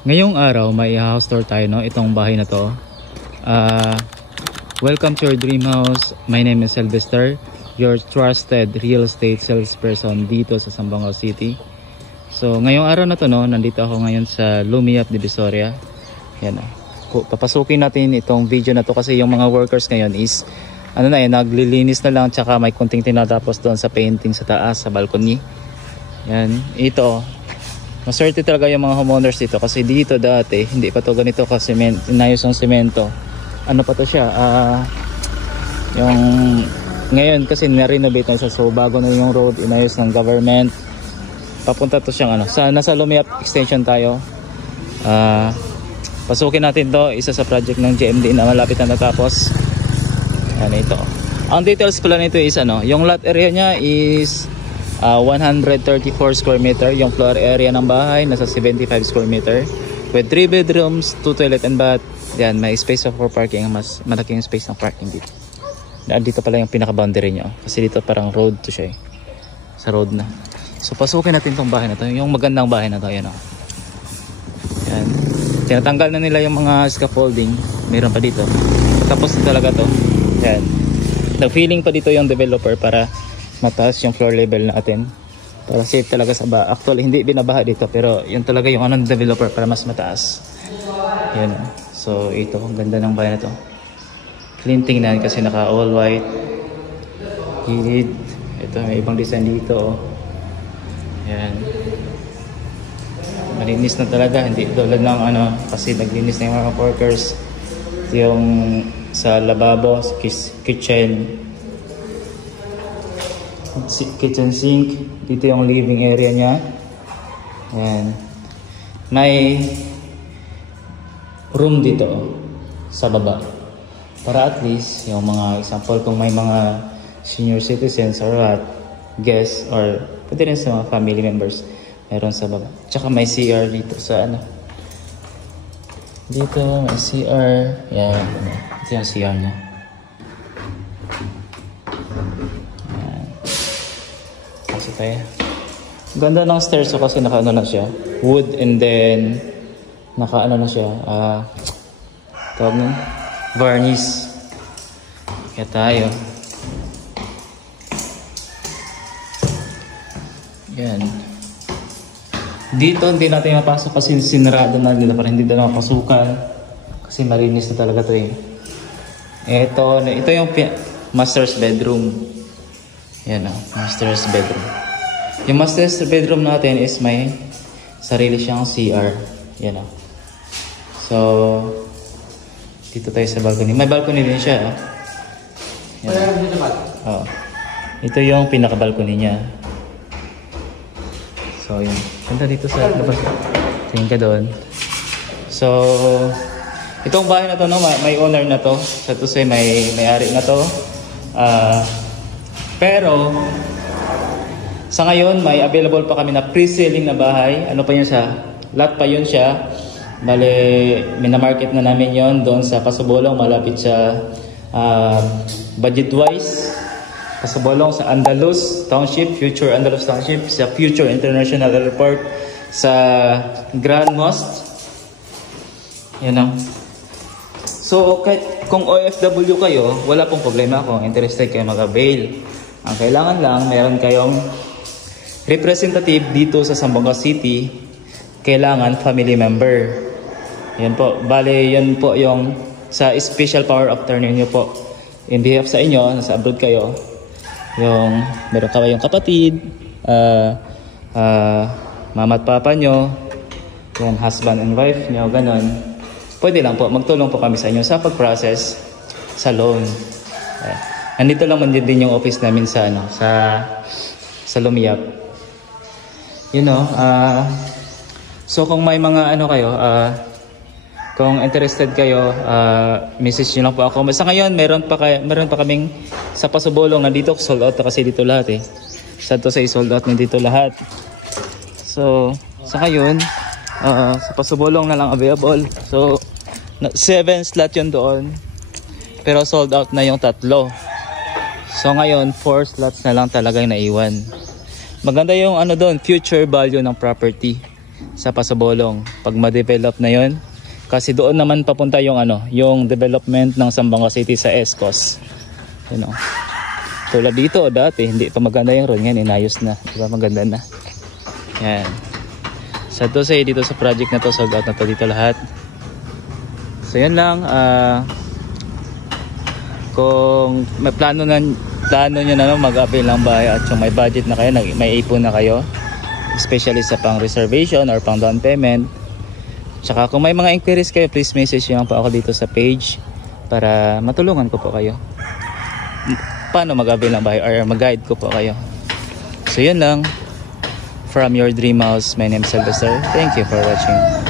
Ngayong araw may house tour tayo, no? Itong bahay na to. Welcome to your dream house. My name is Sylvester, your trusted real estate salesperson dito sa Zamboanga City. So ngayong araw na to, no, nandito ako ngayon sa Lumiap, Divisoria. Yan, papasukin natin itong video na to kasi yung mga workers ngayon is naglilinis na lang, tsaka may kunting tinatapos doon sa painting sa taas, sa balcony. Yan, ito maswerte talaga yung mga homeowners dito kasi dito dati hindi pa to ganito kasi inayos ng semento. Ano pa to siya, yung ngayon kasi na-renovate na siya, so bago na yung road, inayos ng government. Papunta to siyang nasa Lumiap extension tayo. Pasukin natin to, isa sa project ng GMD na malapit na natapos. Ano ito, ang details pala nito is yung lot area niya is 134 square meter. Yung floor area ng bahay nasa 75 square meter with 3 bedrooms, 2 toilet and bath. Yan, may space for parking, mas malaking space ng parking dito. Dito pala yung pinaka boundary niya kasi dito parang road to siya sa road na. So pasukin natin tong bahay na to, yung magandang bahay na to. Yan, yan, tinatanggal na nila yung mga scaffolding, meron pa dito, tapos talaga to. Yan, nag-feeling pa dito yung developer para mataas yung floor level natin para safe talaga sa baha. Actually hindi binabaha dito pero yun talaga yung developer para mas mataas. Yan. So ito, ang ganda ng bahay na to. Clean tingnan kasi naka all white. Gilid. Ito, may ibang design dito. Yan. Malinis na talaga. Hindi tulad ng kasi naglinis na yung mga workers. Ito yung sa lababo, kitchen sink. Dito yung living area niya. Ayan. May room dito sa baba para at least yung mga example kung may mga senior citizens or what, guests or pwede rin sa mga family members, meron sa baba. Tsaka may CR dito sa dito may CR. Yan, ito yung CR niya. Ganda ng stairs kasi naka na siya, wood, and then naka na siya, tawag mo, varnish. Kaya tayo. Yan. Dito hindi natin mapasok kasi sinarado na nila para hindi na mapasukan kasi malinis na talaga to Ito yung master's bedroom. Yan, master's bedroom. Yung master's bedroom natin is may sarili siyang CR. Yan. So dito tayo sa balcony. May balcony din siya. Yan. Ito yung pinaka balcony niya. So yun, punta dito sa labas. Tingin ka doon. So itong bahay na to, may owner na to. Sa to say may-ari na to. Pero sa ngayon may available pa kami na pre-selling na bahay. Ano pa yun siya? Lot pa yun siya. Bale, minamarket na namin yon doon sa Pasabolong, malapit sa budget wise. Pasabolong sa Andalus Township, Future Andalus Township, sa Future International Airport, sa Grand Mosque. Yan lang. So kahit kung OFW kayo, wala pong problema kung interested kayo mag-avail. Ang kailangan lang, meron kayong representative dito sa Zamboanga City. Kailangan family member. Yan po. Bale, yan po yung sa special power of attorney nyo po. In behalf sa inyo, nasa abroad kayo, yung meron kayong kapatid, mama at papa nyo, yan, husband and wife nyo, ganon. Pwede lang po, magtulong po kami sa inyo sa pag-process sa loan. Nandito lang man din yung office namin sa sa Lumiap. So kung may mga kayo, kung interested kayo, message nyo lang po ako. Sa ngayon, meron pa kaming sa Pasabolong, nandito sold out kasi dito lahat Sa to say sold out nandito lahat. So sa ngayon, sa Pasabolong na lang available. So 7 slot yun doon, pero sold out na yung 3. So ngayon 4 slots na lang talagang naiwan. Maganda yung doon, future value ng property. sa Pasabolong. Pag ma-develop na yon, kasi doon naman papunta yung yung development ng Zamboanga City sa Escos. You know. Tulad dito dati, hindi pa maganda yung road, yan inayos na. Diba maganda na. Yan. So to say dito sa project na to, sold out na to dito lahat. So yan lang, kung may plano nyo na mag-avail ng bahay at yung may budget na kayo, may ipon na kayo, especially sa pang reservation or pang down payment. Tsaka kung may mga inquiries kayo, please message nyo lang po ako dito sa page para matulungan ko po kayo paano mag-avail ng bahay or mag-guide ko po kayo. So yun lang, from your dream house, my name is Sylvester. Thank you for watching.